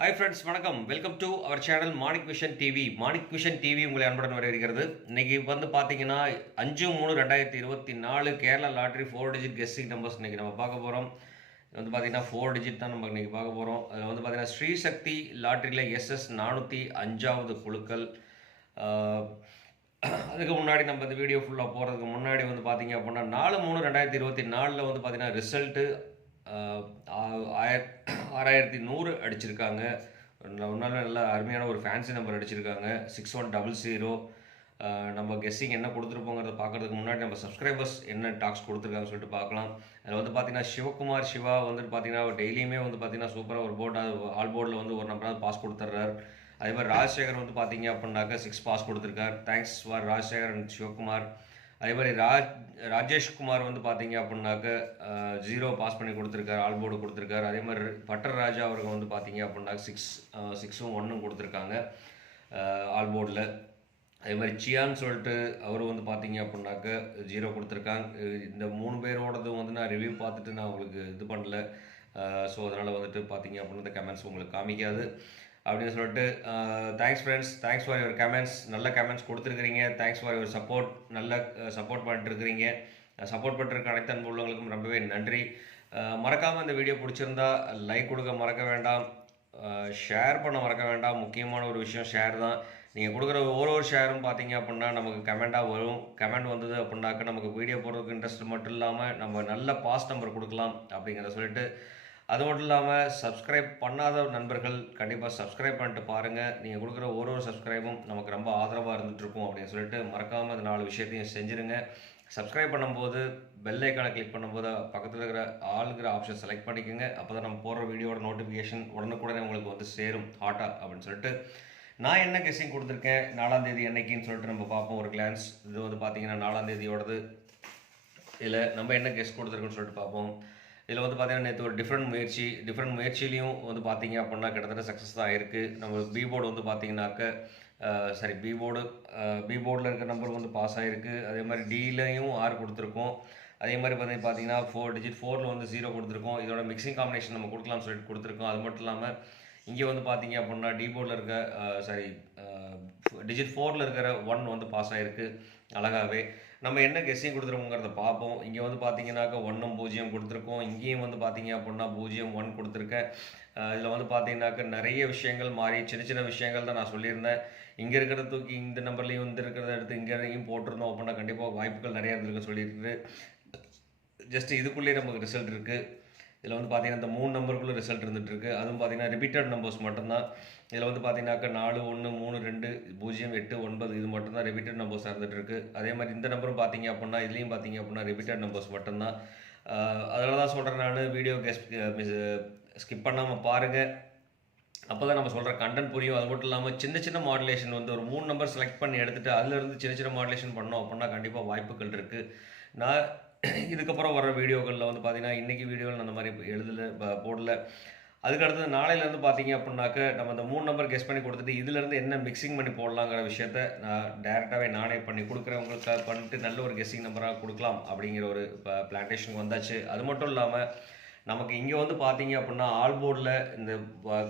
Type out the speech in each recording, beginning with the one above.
Hi friends, வணக்கம். Welcome to our channel Manik vision TV. Manik vision TV உங்களை அன்புடன் வரவேற்கிறது. இன்னைக்கு வந்து பார்த்தீங்கன்னா 5/3/2024 Kerala lottery 4 digit guessing numbers இன்னைக்கு நம்ம பார்க்க போகிறோம். இது வந்து பார்த்தீங்கன்னா 4 டிஜிட் தான் நம்ம இன்னைக்கு பார்க்க போகிறோம். அதில் வந்து பார்த்தீங்கன்னா ஸ்ரீ சக்தி லாட்டரியில் SS 405வது குழுக்கள். ஆஹ், அதுக்கு முன்னாடி நம்ம இந்த வீடியோ ஃபுல்லாக போகிறதுக்கு முன்னாடி வந்து பார்த்தீங்க அப்படின்னா 4/3/2024 வந்து பார்த்தீங்கன்னா ரிசல்ட்டு 6100 அடிச்சிருக்காங்க. நல்ல அருமையான ஒரு ஃபேன்சி நம்பர் அடிச்சிருக்காங்க 6100. நம்ம கெஸ்ஸிங் என்ன கொடுத்துருப்போங்கிறத பார்க்கறதுக்கு முன்னாடி நம்ம சப்ஸ்கிரைபர்ஸ் என்ன டாக்ஸ் கொடுத்துருக்காங்கன்னு சொல்லிட்டு பார்க்கலாம். அதில் வந்து பார்த்தீங்கன்னா சிவகுமார் சிவா வந்துட்டு பார்த்தீங்கன்னா டெய்லியுமே வந்து பார்த்தீங்கன்னா சூப்பராக ஒரு போர்டு ஆல் போர்டில் வந்து ஒரு நம்பராவது பாஸ் கொடுத்துட்றாரு. அதே மாதிரி ராஜசேகர் வந்து பார்த்தீங்க அப்படின்னாக்கா 6 பாஸ் கொடுத்துருக்கார். Thanks for Rajasekar and Sivakumar. அதே மாதிரி ராஜேஷ்குமார் வந்து பார்த்தீங்க அப்படின்னாக்க 0 பாஸ் பண்ணி கொடுத்துருக்காரு, ஆல் போர்டு கொடுத்துருக்காரு. அதே மாதிரி பட்டர் ராஜா அவர்கள் வந்து பார்த்தீங்க அப்படின்னாக்க 6ம் 1ம் கொடுத்துருக்காங்க ஆல் போர்டில். அதே மாதிரி சியான்னு சொல்லிட்டு அவர் வந்து பார்த்தீங்க அப்படின்னாக்க 0 கொடுத்துருக்காங்க. இந்த 3 பேரோடது வந்து நான் ரிவ்யூ பார்த்துட்டு நான் உங்களுக்கு இது பண்ணல. ஸோ அதனால் வந்துட்டு பார்த்தீங்க அப்படின்னா இந்த கமெண்ட்ஸ் உங்களுக்கு காமிக்காது அப்படின்னு சொல்லிட்டு thanks friends, thanks for your comments. நல்ல கமெண்ட்ஸ் கொடுத்துருக்கிறீங்க. Thanks for your support. நல்ல சப்போர்ட் பண்ணிட்டுருக்கிறீங்க. சப்போர்ட் பண்ணிருக்க அனைத்து அன்பு உள்ளவங்களுக்கும் ரொம்பவே நன்றி. மறக்காமல் இந்த வீடியோ பிடிச்சிருந்தா லைக் கொடுக்க மறக்க வேண்டாம், ஷேர் பண்ண மறக்க வேண்டாம். முக்கியமான ஒரு விஷயம் ஷேர் தான். நீங்கள் கொடுக்குற ஒரு ஷேரும் பார்த்தீங்க அப்படின்னா நமக்கு கமெண்ட்டாக வரும். கமெண்ட் வந்தது அப்படின்னாக்க நமக்கு வீடியோ போடுறதுக்கு இன்ட்ரெஸ்ட் மட்டும் இல்லாமல் நம்ம நல்ல பாஸ் நம்பர் கொடுக்கலாம் அப்படிங்கிறத சொல்லிட்டு, அது மட்டும் இல்லாமல் சப்ஸ்கிரைப் பண்ணாத நண்பர்கள் கண்டிப்பாக சப்ஸ்கிரைப் பண்ணிட்டு பாருங்கள். நீங்கள் கொடுக்குற ஒரு சப்ஸ்கிரைபும் நமக்கு ரொம்ப ஆதரவாக இருந்துகிட்ருக்கும் அப்படின்னு சொல்லிட்டு மறக்காமல் அந்த 4 விஷயத்தையும் செஞ்சுருங்க. சப்ஸ்கிரைப் பண்ணும்போது பெல் ஐக்கானை கிளிக் பண்ணும்போது பக்கத்தில் இருக்கிற ஆளுங்கிற ஆப்ஷன் செலக்ட் பண்ணிக்கோங்க. அப்போ தான் நம்ம போடுற வீடியோட நோட்டிஃபிகேஷன் உடனுக்குடனே உங்களுக்கு வந்து சேரும் ஹாட்டாக அப்படின்னு சொல்லிட்டு, நான் என்ன கெஸ்ஸிங் கொடுத்துருக்கேன் 4ஆம் தேதி என்னைக்குன்னு சொல்லிட்டு நம்ம பார்ப்போம் ஒரு கிளான்ஸ். இது வந்து பார்த்தீங்கன்னா 4ஆம் தேதியோடது. இதில் நம்ம என்ன கெஸ் கொடுத்துருக்கோன்னு சொல்லிட்டு பார்ப்போம். இதில் வந்து பார்த்தீங்கன்னா நேற்று ஒரு டிஃப்ரெண்ட் முயற்சியிலையும் வந்து பார்த்தீங்க அப்படின்னா கிட்டத்தட்ட சக்ஸஸ் தான் இருக்குது. நம்ம பி போர்டு வந்து பார்த்தீங்கன்னாக்க பி போர்டில் இருக்கிற நம்பர் வந்து பாஸ் ஆகிருக்கு. அதே மாதிரி டிலையும் 6 கொடுத்துருக்கோம். அதே மாதிரி பார்த்தீங்கன்னா 4 டிஜிட் 4ல் வந்து 0 கொடுத்துருக்கோம். இதோட மிக்சிங் காம்பினேஷன் நம்ம கொடுக்கலாம்னு சொல்லிட்டு கொடுத்துருக்கோம். அது மட்டும் இல்லாமல் இங்கே வந்து பார்த்தீங்க அப்படின்னா டி போர்டில் இருக்க டிஜிட் 4ல் இருக்கிற 1 வந்து பாஸ் ஆகிருக்கு அழகாகவே. நம்ம என்ன கெஸ்ஸிங் கொடுத்துருக்கோங்கிறத பார்ப்போம். இங்கே வந்து பார்த்தீங்கன்னாக்கா 1ம் 0 கொடுத்துருக்கோம். இங்கேயும் வந்து பார்த்தீங்க அப்படின்னா 0 1 கொடுத்துருக்கேன். இதில் வந்து பார்த்தீங்கன்னாக்கா நிறைய விஷயங்கள் மாறி சின்ன சின்ன விஷயங்கள் தான் நான் சொல்லியிருந்தேன். இங்கே இருக்கிறத தூக்கி இந்த நம்பர்லேயும் வந்து இருக்கிறத எடுத்து இங்கேயும் போட்டிருந்தோம் அப்படின்னா கண்டிப்பாக வாய்ப்புகள் நிறையா இருந்திருக்கு சொல்லியிருக்கு. ஜஸ்ட் இதுக்குள்ளேயே நமக்கு ரிசல்ட் இருக்குது. இதில் வந்து பார்த்தீங்கன்னா இந்த 3 நம்பருக்குள்ளே ரிசல்ட் இருந்துகிட்ருக்கு. அதுவும் பார்த்தீங்கன்னா ரிப்பீட்டட் நம்பர்ஸ் மட்டும்தான். இதில் வந்து பார்த்தீங்கன்னாக்கா 4 1 3 2 0 8 9 இது மட்டும்தான் ரிப்பீட்டட் நம்பர்ஸாக இருந்துகிட்ருக்கு. அதே மாதிரி இந்த நம்பரும் பார்த்தீங்க அப்படின்னா இதுலேயும் பார்த்தீங்க அப்படின்னா ரிப்பீட்டட் நம்பர்ஸ் மட்டும்தான். அதனால தான் சொல்கிறேன் நான் வீடியோ ஸ்கிப் பண்ணாமல் பாருங்கள். அப்போ தான் நம்ம சொல்கிற கண்டென்ட் புரியும். அது மட்டும் இல்லாமல் சின்ன சின்ன மாடுலேஷன் வந்து ஒரு 3 நம்பர் செலக்ட் பண்ணி எடுத்துகிட்டு அதிலிருந்து சின்ன சின்ன மாடுலேஷன் பண்ணோம் அப்படின்னா கண்டிப்பாக வாய்ப்புகள் இருக்குது. நான் இதுக்கப்புறம் வர வீடியோக்களில் வந்து பார்த்தீங்கன்னா இன்றைக்கி வீடியோவில் அந்த மாதிரி போடல. அதுக்கடுத்தது நாளையிலேருந்து பார்த்தீங்க அப்படின்னாக்க நம்ம அந்த 3 நம்பர் கெஸ் பண்ணி கொடுத்துட்டு இதிலேருந்து என்ன மிக்சிங் பண்ணி போடலாங்கிற விஷயத்த நான் டேரெக்டாகவே நானே பண்ணி கொடுக்குறேன். உங்களுக்கு பண்ணிட்டு நல்ல ஒரு கெஸ்ஸிங் நம்பராக கொடுக்கலாம் அப்படிங்கிற ஒரு பிளான்டேஷனுக்கு வந்தாச்சு. அது மட்டும் இல்லாமல் நமக்கு இங்கே வந்து பார்த்தீங்க அப்படின்னா ஆல் போர்டில் இந்த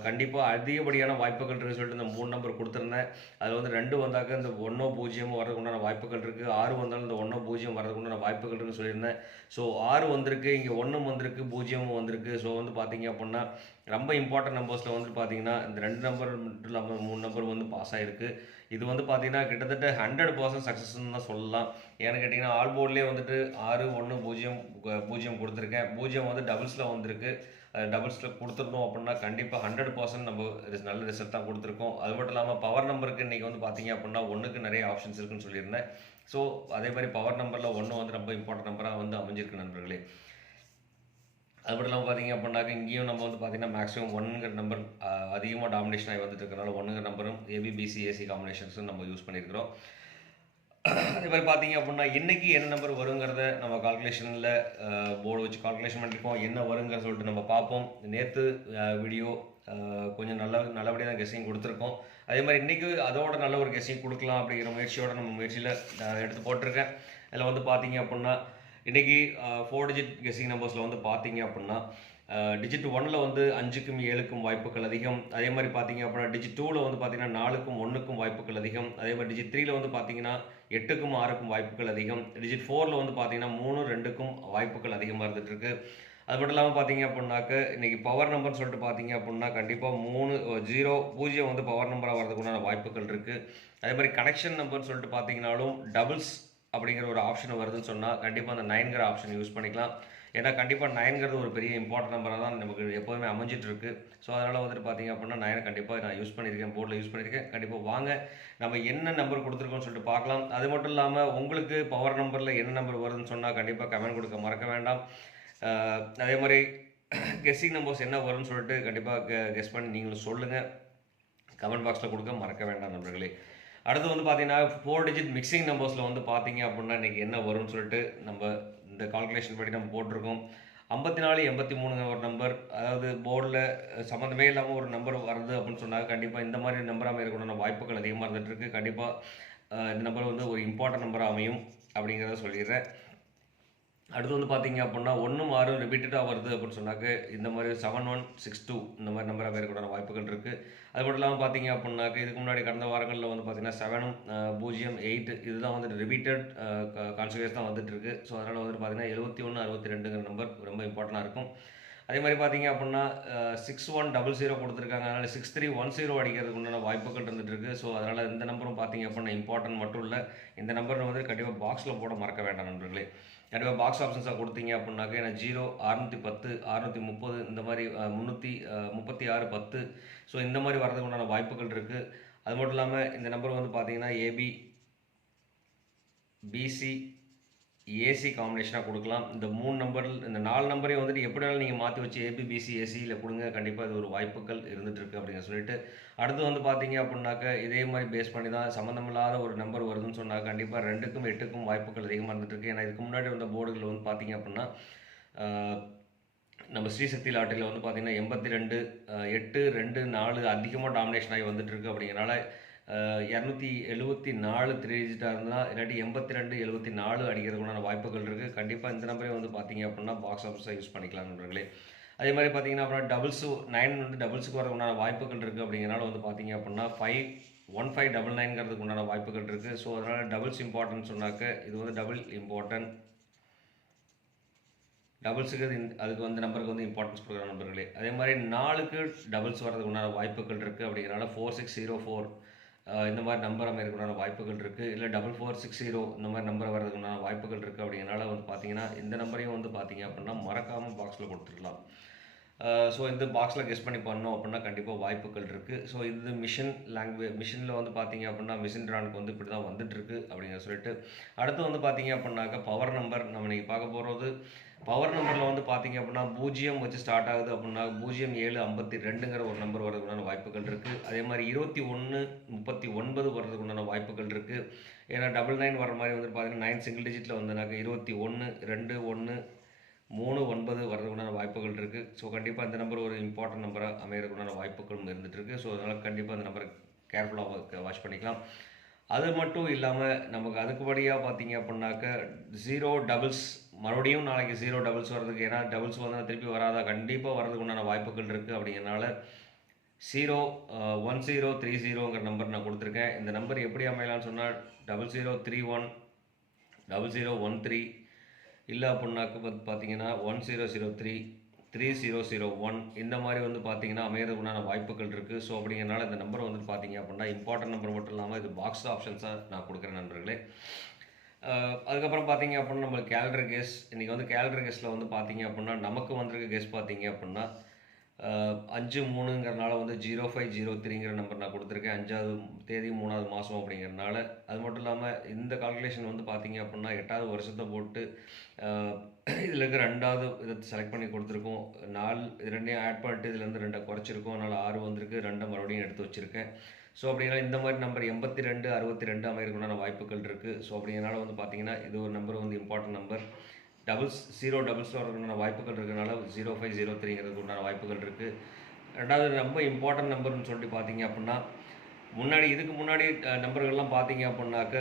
கண்டிப்பாக அதிகப்படியான வாய்ப்புகள் இருக்குன்னு சொல்லிட்டு இந்த 3 நம்பர் கொடுத்துருந்தேன். அதில் வந்து 2 வந்தாக்க இந்த 1 0 வர்றதுக்கு உண்டான வாய்ப்புகள் இருக்குது. 6 வந்தாலும் இந்த 1 0 வர்றதுக்கு உண்டான வாய்ப்புகள் இருக்குன்னு சொல்லியிருந்தேன். ஸோ 6 வந்திருக்கு, இங்கே 1 வந்திருக்கு, 0 வந்திருக்கு. ஸோ வந்து பார்த்தீங்க அப்படின்னா ரொம்ப இம்பார்ட்டன்ட் நம்பர்ஸில் வந்து பார்த்தீங்கன்னா இந்த 2 நம்பர் மட்டும் இல்லாமல் 3 நம்பர் வந்து பாஸ் ஆகிருக்கு. இது வந்து பார்த்தீங்கன்னா கிட்டத்தட்ட 100% சக்ஸஸ்ன்னு தான் சொல்லலாம். ஏன்னு கேட்டிங்கன்னா ஆல் போர்ட்லேயே வந்துட்டு 6 1 0 கொடுத்துருக்கேன். 0 வந்து டபுள்ஸில் வந்திருக்கு. டபுள்ஸில் கொடுத்துருந்தோம் அப்படின்னா கண்டிப்பாக 100% நம்ம நல்ல ரிசல்ட் தான் கொடுத்துருக்கோம். அது மட்டும் இல்லாமல் பவர் நம்பருக்கு இன்றைக்கி வந்து பார்த்தீங்க அப்படின்னா 1க்கு நிறைய ஆப்ஷன்ஸ் இருக்குன்னு சொல்லியிருந்தேன். ஸோ அதே மாதிரி பவர் நம்பரில் 1 வந்து ரொம்ப இம்பார்ட்டன்ட் நம்பராக வந்து அமைஞ்சிருக்கு நண்பர்களே. அது மட்டும் இல்லாமல் பார்த்தீங்க அப்படின்னாக்க இங்கேயும் நம்ம வந்து பார்த்தீங்கன்னா மேக்ஸிமம் 1ங்கிற நம்பர் அதிகமாக டாமினேஷன் ஆகி வந்துட்டு இருக்கிறனால 1ங்கிற நம்பரும் ஏபிபிசி ஏசி காம்பினேஷன்ஸும் நம்ம யூஸ் பண்ணியிருக்கிறோம். அதே மாதிரி பார்த்தீங்க அப்படின்னா இன்றைக்கி என்ன நம்பர் வருங்கிறத நம்ம கால்குலேஷனில் போர்டு வச்சு கால்குலேஷன் பண்ணியிருக்கோம். என்ன வருங்கிற சொல்லிட்டு நம்ம பார்ப்போம். நேற்று வீடியோ கொஞ்சம் நல்லபடியாக தான் கெஸ்ஸிங் கொடுத்துருக்கோம். அதே மாதிரி இன்றைக்கி அதோட நல்ல ஒரு கெஸ்ஸிங் கொடுக்கலாம் அப்படிங்கிற முயற்சியில் எடுத்து போட்டிருக்கேன். அதில் வந்து பார்த்தீங்க அப்படின்னா இன்றைக்கி 4 டிஜிட் கெஸ்ஸிங் நம்பர்ஸில் வந்து பார்த்தீங்க அப்படின்னா டிஜிட் 1ல் வந்து 5க்கும் 7க்கும் வாய்ப்புகள் அதிகம். அதே மாதிரி பார்த்தீங்க அப்படின்னா டிஜிட் 2ல் வந்து பார்த்தீங்கன்னா 4க்கும் 1க்கும் வாய்ப்புகள் அதிகம். அதே மாதிரி டிஜிட் 3ல் வந்து பார்த்தீங்கன்னா 8க்கும் 6க்கும் வாய்ப்புகள் அதிகம். டிஜிட் 4ல் வந்து பார்த்தீங்கன்னா 3, 2க்கும் வாய்ப்புகள் அதிகமாக இருந்துட்டு இருக்கு. அது மட்டும் இல்லாமல் பார்த்தீங்க அப்படின்னாக்க இன்றைக்கி பவர் நம்பர்னு சொல்லிட்டு பார்த்தீங்க அப்படின்னா கண்டிப்பாக 0 வந்து பவர் நம்பராக வரதுக்குண்டான வாய்ப்புகள் இருக்குது. அதே மாதிரி கனெக்ஷன் நம்பர்னு சொல்லிட்டு பார்த்தீங்கன்னாலும் டபுள்ஸ் அப்படிங்கிற ஒரு ஆப்ஷன் வருதுன்னு சொன்னால் கண்டிப்பாக அந்த 9ங்கிற ஆப்ஷன் யூஸ் பண்ணிக்கலாம். ஏன்னா கண்டிப்பாக 9ங்கிறது ஒரு பெரிய இம்பார்ட்டன்ட் நம்பராக தான் நமக்கு எப்போதுமே அமைஞ்சிட்டு இருக்கு. ஸோ அதனால் வந்துட்டு பார்த்தீங்க அப்படின்னா 9 கண்டிப்பாக நான் யூஸ் பண்ணியிருக்கேன், போர்டில் யூஸ் பண்ணியிருக்கேன். கண்டிப்பாக வாங்க நம்ம என்ன நம்பர் கொடுத்துருக்கோம்னு சொல்லிட்டு பார்க்கலாம். அது மட்டும் இல்லாமல் உங்களுக்கு பவர் நம்பரில் என்ன நம்பர் வருதுன்னு சொன்னால் கண்டிப்பாக கமெண்ட் கொடுக்க மறக்க வேண்டாம். அதே மாதிரி கெஸ்ஸிங் நம்பர்ஸ் என்ன வரும்னு சொல்லிட்டு கண்டிப்பாக கெஸ் பண்ணி நீங்களும் சொல்லுங்கள், கமெண்ட் பாக்ஸில் கொடுக்க மறக்க வேண்டாம் நண்பர்களே. அடுத்து வந்து பார்த்தீங்கன்னா 4 டிஜிட் மிக்சிங் நம்பர்ஸில் வந்து பார்த்தீங்க அப்படின்னா இன்றைக்கி என்ன வரும்னு சொல்லிட்டு நம்ம இந்த கால்குலேஷன் படி நம்ம போட்டிருக்கோம். 54, 83ங்கிற ஒரு நம்பர், அதாவது போர்டில் சம்மந்தமே இல்லாமல் ஒரு நம்பர் வருது அப்படின்னு சொன்னாங்க கண்டிப்பாக இந்த மாதிரி நம்பராக இருக்கணும்னு வாய்ப்புகள் அதிகமாக இருந்துகிட்டு இருக்குது. கண்டிப்பாக இந்த நம்பர் வந்து ஒரு இம்பார்ட்டன்ட் நம்பராக அமையும் அப்படிங்கிறத சொல்லிடுறேன். அடுத்து வந்து பார்த்தீங்க அப்படின்னா 1ம் 6ம் ரிப்பீட்டடாக வருது அப்படின்னு சொன்னாக்க இந்த மாதிரி 7162 இந்த மாதிரி நம்பராக பேருக்கூடான வாய்ப்புகள் இருக்குது. அது மட்டும் இல்லாமல் பார்த்தீங்க அப்படின்னாக்க இதுக்கு முன்னாடி கடந்த வாரங்களில் வந்து பார்த்தீங்கன்னா 7ம் 0, 8 இதுதான் வந்துட்டு ரிப்பீட்டட் கான்சிக்வன்ஸ் தான் வந்துட்டு இருக்கு. ஸோ அதனால் வந்துட்டு பார்த்தீங்கன்னா 71, 62ங்கிற நம்பர் ரொம்ப இம்பார்ட்டண்டாக இருக்கும். அதே மாதிரி பார்த்தீங்க அப்படின்னா 6100 கொடுத்துருக்காங்க. அதனால் 6310 அடிக்கிறதுக்கு உண்டான வாய்ப்புகள் இருந்துட்டு இருக்கு. ஸோ அதனால் இந்த நம்பரும் பார்த்தீங்க அப்படின்னா இம்பார்ட்டன்ட் மட்டும் இல்லை, இந்த நம்பர் வந்து கண்டிப்பாக பாக்ஸில் போட மறக்க வேண்டாம் நண்பர்களே. கண்டிப்பாக பாக்ஸ் ஆப்ஷன்ஸாக கொடுத்தீங்க அப்படின்னாக்க ஏன்னா 0, 610, 630 இந்த மாதிரி 336, 10 ஸோ இந்த மாதிரி வரதுக்கு உண்டான வாய்ப்புகள் இருக்குது. அது மட்டும் இல்லாமல் இந்த நம்பர் வந்து பார்த்தீங்கன்னா ஏபி, பிசி, ஏசி காம்பினேஷனாக கொடுக்கலாம். இந்த 3 நம்பரில் இந்த 4 நம்பரையும் வந்துட்டு எப்படினாலும் நீங்கள் மாற்றி வச்சு ஏபி, பிசி, ஏசியில் கொடுங்க. கண்டிப்பாக இது ஒரு வாய்ப்புகள் இருந்துகிட்டு இருக்குது அப்படிங்க சொல்லிட்டு அடுத்து வந்து பார்த்தீங்க அப்படின்னாக்க இதே மாதிரி பேஸ் பண்ணி தான் சம்மந்தமில்லாத ஒரு நம்பர் வருதுன்னு சொன்னால் கண்டிப்பாக 2க்கும் 8க்கும் வாய்ப்புகள் அதிகமாக இருந்துகிட்டு இருக்குது. ஏன்னா இதுக்கு முன்னாடி வந்த போர்டுகள் வந்து பார்த்தீங்க அப்படின்னா நம்ம ஸ்ரீசக்தி லாட்டரியில் வந்து பார்த்தீங்கன்னா 82, 8, 2, 4 அதிகமாக டாமினேஷன் ஆகி வந்துட்டு இருக்கு. அப்படிங்கிறனால 274 3 டிஜிட்டாக இருந்தால் இல்லாட்டி 82, 74 அடிக்கிறதுக்குண்டான வாய்ப்புகள் இருக்குது. கண்டிப்பாக இந்த நம்பரே வந்து பார்த்தீங்க அப்படின்னா பாக்ஸ் ஆஃபீஸாக யூஸ் பண்ணிக்கலாம் நண்பர்களே. அதே மாதிரி பார்த்தீங்கன்னா அப்புறம் டபுள்ஸு 9 வந்து டபுள்ஸுக்கு வரதுக்குண்டான வாய்ப்புகள் இருக்குது. அப்படிங்கிறனால வந்து பார்த்தீங்க அப்படின்னா 1599ங்கிறதுக்கு உண்டான வாய்ப்புகள் இருக்குது. ஸோ அதனால் டபுள்ஸ் இம்பார்ட்டன்ட் சொன்னாக்க இது வந்து டபுள் இம்பார்ட்டன்ட். டபுள்ஸுக்கு அதுக்கு வந்து நம்பருக்கு வந்து இம்பார்ட்டன்ஸ் கொடுக்குற நண்பர்களே. அதே மாதிரி 4க்கு டபுள்ஸ் வரதுக்கு உண்டான வாய்ப்புகள் இருக்குது. அப்படிங்கிறனால 4604 இந்த மாதிரி நம்பர் அமைக்கிறதுக்குண்டான வாய்ப்புகள் இருக்குது. இல்லை 4460 இந்த மாதிரி நம்பர் வரதுக்குண்டான வாய்ப்புகள் இருக்குது. அப்படிங்கிறனால வந்து பார்த்தீங்கன்னா இந்த நம்பரையும் வந்து பார்த்தீங்க அப்படின்னா மறக்காமல் பாக்ஸில் கொடுத்துருக்கலாம். ஸோ இந்த பாக்ஸில் கெஸ் பண்ணி பண்ணோம் அப்படின்னா கண்டிப்பாக வாய்ப்புகள் இருக்குது. ஸோ இது மிஷினில் வந்து பார்த்தீங்க அப்படின்னா மிஷின் ட்ரானுக்கு வந்து இப்படி தான் வந்துட்டுருக்கு அப்படிங்கிற சொல்லிட்டு அடுத்து வந்து பார்த்தீங்க அப்படின்னாக்கா பவர் நம்பர் நம்ம இன்றைக்கி பார்க்க போகிறது. பவர் நம்பரில் வந்து பார்த்தீங்க அப்படின்னா 0 வச்சு ஸ்டார்ட் ஆகுது அப்படின்னா 0752ங்கிற ஒரு நம்பர் வரதுக்குண்டான வாய்ப்புகள் இருக்குது. அதே மாதிரி 2139 வரதுக்குண்டான வாய்ப்புகள் இருக்குது. ஏன்னா 99 வர மாதிரி வந்து பார்த்தீங்கன்னா 9 சிங்கிள் டிஜிட்டில் வந்தனாக்க 21, 21, 39 வரதுக்குண்டான வாய்ப்புகள் இருக்குது. ஸோ கண்டிப்பாக இந்த நம்பர் ஒரு இம்பார்ட்டன்ட் நம்பராக அமைகிறதுக்குண்டான வாய்ப்புகளும் இருந்துகிட்டு இருக்குது. ஸோ அதனால் கண்டிப்பாக அந்த நம்பரை கேர்ஃபுல்லாக வாட்ச் பண்ணிக்கலாம். அது மட்டும் இல்லாமல் நமக்கு அதுக்குபடியாக பார்த்தீங்க அப்படின்னாக்க 0 டபுள்ஸ் மறுபடியும் நாளைக்கு 0 டபுள்ஸ் வர்றதுக்கு, ஏன்னா டபுள்ஸ் வந்து திருப்பி வராதா கண்டிப்பாக வரதுக்கு உண்டான வாய்ப்புகள் இருக்குது. அப்படிங்கிறனால 01030ங்கிற நம்பர் நான் கொடுத்துருக்கேன். இந்த நம்பர் எப்படி அமையலான்னு சொன்னால் 0031, 0013 இல்லை அப்படின்னாக்க வந்து பார்த்தீங்கன்னா 1003, 3001 இந்த மாதிரி வந்து பார்த்தீங்கன்னா அமைகிறதுக்கு உண்டான வாய்ப்புகள் இருக்குது. ஸோ அப்படிங்கிறனால இந்த நம்பர் வந்து பார்த்தீங்க அப்படின்னா இம்பார்ட்டன்ட் நம்பர் மட்டும் இல்லாமல் இது பாக்ஸ் ஆப்ஷன்ஸாக நான் கொடுக்குறேன் நண்பர்களே. அதுக்கப்புறம் பார்த்தீங்க அப்படின்னா நம்ம கேலண்டர் கெஸ் இன்றைக்கி வந்து கேலண்டர் கெஸ்ட்டில் வந்து பார்த்தீங்க அப்படின்னா நமக்கு வந்திருக்க கெஸ் பார்த்தீங்க அப்படின்னா 5/3ங்கிறனால வந்து 0503ங்கிற நம்பர் நான் கொடுத்துருக்கேன். 5வது தேதி 3வது மாதம் அப்படிங்கிறனால. அது மட்டும் இல்லாமல் இந்த கால்குலேஷன் வந்து பார்த்தீங்க அப்படின்னா 8வது வருஷத்தை போட்டு இதில் இருக்க 2வது இதை செலக்ட் பண்ணி கொடுத்துருக்கோம். 4 இது 2ஐயும் ஆட் பண்ணிட்டு இதுலேருந்து 2 குறைச்சிருக்கோம். அதனால் 6 வந்திருக்கு, 2 மறுபடியும் எடுத்து வச்சுருக்கேன். ஸோ அப்படிங்கிறனால இந்த மாதிரி நம்பர் 82, 62 அமைகிறதுக்குண்டான வாய்ப்புகள் இருக்குது. ஸோ அப்படிங்கிறனால வந்து பார்த்தீங்கன்னா இது ஒரு நம்பர் வந்து இம்பார்ட்டன்ட் நம்பர். 0 டபுள்ஸ் வரதுக்குண்டான வாய்ப்புகள் இருக்கிறனால 0503ங்கிறதுக்கு உண்டான வாய்ப்புகள் இருக்குது. 2வது ரொம்ப இம்பார்ட்டன்ட் நம்பர்னு சொல்லிட்டு பார்த்தீங்க அப்படின்னா இதுக்கு முன்னாடி நம்பர்கள்லாம் பார்த்தீங்க அப்படின்னாக்க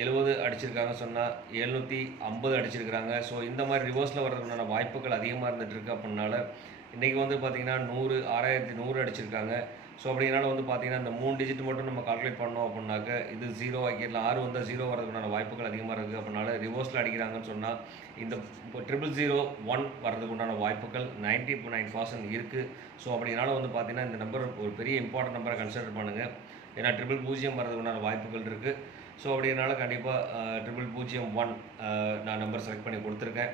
70 அடிச்சிருக்காங்க சொன்னால் 750 அடிச்சிருக்கிறாங்க. ஸோ இந்த மாதிரி ரிவர்ஸில் வர்றதுக்குண்டான வாய்ப்புகள் அதிகமாக இருந்துகிட்ருக்கு. அப்படின்னால இன்றைக்கி வந்து பார்த்திங்கன்னா 6100 அடிச்சிருக்காங்க. ஸோ அப்படினால வந்து பார்த்திங்கன்னா இந்த 3 டிஜிட் மட்டும் நம்ம கால்குலேட் பண்ணோம் அப்படின்னாக்க இது 0 ஆக்கிடலாம். 6 வந்தால் 0 வரதுக்குண்டான வாய்ப்புகள் அதிகமாக இருக்குது. அப்படினால ரிவர்ஸில் அடிக்கிறாங்கன்னு சொன்னால் இந்த 0001 வரதுக்கு உண்டான வாய்ப்புகள் 99% இருக்குது. ஸோ அப்படினால வந்து பார்த்திங்கன்னா இந்த நம்பர் ஒரு பெரிய இம்பார்ட்டன்ட் நம்பரை கன்சிடர் பண்ணுங்கள். ஏன்னா 00 வரதுக்கு உண்டான வாய்ப்புகள் இருக்குது. ஸோ அப்படினால கண்டிப்பாக 0001 நான் நம்பர் செலக்ட் பண்ணி கொடுத்துருக்கேன்.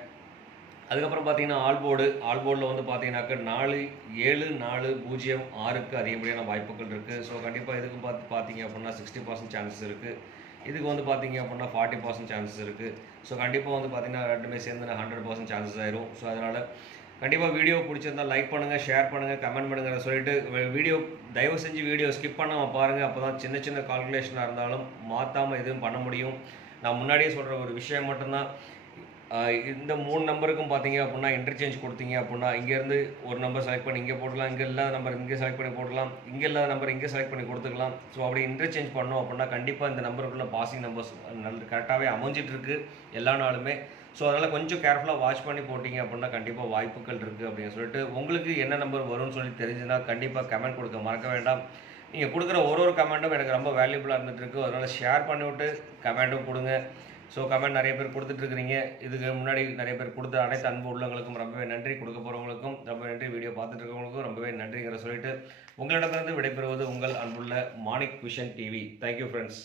அதுக்கப்புறம் பார்த்தீங்கன்னா ஆல்போர்டில் வந்து பார்த்தீங்கன்னாக்கா 47406க்கு அதிகப்படியான வாய்ப்புகள் இருக்குது. ஸோ கண்டிப்பாக இதுக்கு பார்த்தீங்க அப்படின்னா 60% சான்சஸ் இருக்குது. இதுக்கு வந்து பார்த்தீங்க அப்படின்னா 40% சான்சஸ் இருக்குது. ஸோ கண்டிப்பாக வந்து பார்த்தீங்கன்னா ரெண்டுமே சேர்ந்து 100% சான்சஸ் ஆயிரும். ஸோ அதனால் கண்டிப்பாக வீடியோ பிடிச்சிருந்தால் லைக் பண்ணுங்கள், ஷேர் பண்ணுங்கள், கமெண்ட் பண்ணுங்கள் சொல்லிட்டு தயவு செஞ்சு வீடியோ ஸ்கிப் பண்ணாமல் பாருங்கள். அப்போ தான் சின்ன சின்ன கால்குலேஷனாக இருந்தாலும் மாற்றாமல் எதுவும் பண்ண முடியும். நான் முன்னாடியே சொல்கிற ஒரு விஷயம் மட்டும்தான், இந்த 3 நம்பருக்கும் பார்த்தீங்க அப்படின்னா இன்டர்சேஞ்ச் கொடுத்தீங்க அப்படின்னா இங்கேருந்து ஒரு நம்பர் செலக்ட் பண்ணி இங்கே போடலாம், இங்கே இல்லாத நம்பர் இங்கே செலக்ட் பண்ணி போடலாம், இங்கே இல்லாத நம்பர் இங்கே செலக்ட் பண்ணி கொடுத்துக்கலாம். ஸோ அப்படி இன்டர்சேஞ்ச் பண்ணோம் அப்படின்னா கண்டிப்பாக இந்த நம்பருக்குள்ள பாசிங் நம்பர்ஸ் கரெக்டாகவே அமைஞ்சிட்ருக்கு எல்லா நாளுமே. ஸோ அதனால் கொஞ்சம் கேர்ஃபுல்லாக வாட்ச் பண்ணி போட்டிங்க அப்படின்னா கண்டிப்பாக வாய்ப்புகள் இருக்குது அப்படின்னு சொல்லிட்டு உங்களுக்கு என்ன நம்பர் வரும்னு சொல்லி தெரிஞ்சுன்னா கண்டிப்பாக கமெண்ட் கொடுக்க மறக்க வேண்டாம். நீங்கள் கொடுக்குற ஒரு கமெண்ட்டும் எனக்கு ரொம்ப வேல்யூபுளாக இருந்துகிட்ருக்கு. அதனால் ஷேர் பண்ணிவிட்டு கமெண்ட்டும் கொடுங்க. ஸோ கமெண்ட் நிறைய பேர் கொடுத்துட்ருக்கிறீங்க. இதுக்கு முன்னாடி நிறைய பேர் கொடுத்த அனைத்து அன்பு உள்ளவங்களுக்கும் ரொம்பவே நன்றி. கொடுக்க போகிறவங்களுக்கும் ரொம்ப நன்றி. வீடியோ பார்த்துட்டு இருக்கவங்களுக்கும் ரொம்பவே நன்றிங்கிற சொல்லிட்டு உங்களிடமிருந்து விடைபெறுவது உங்கள் அன்புள்ள Manik vision TV. Thank you friends.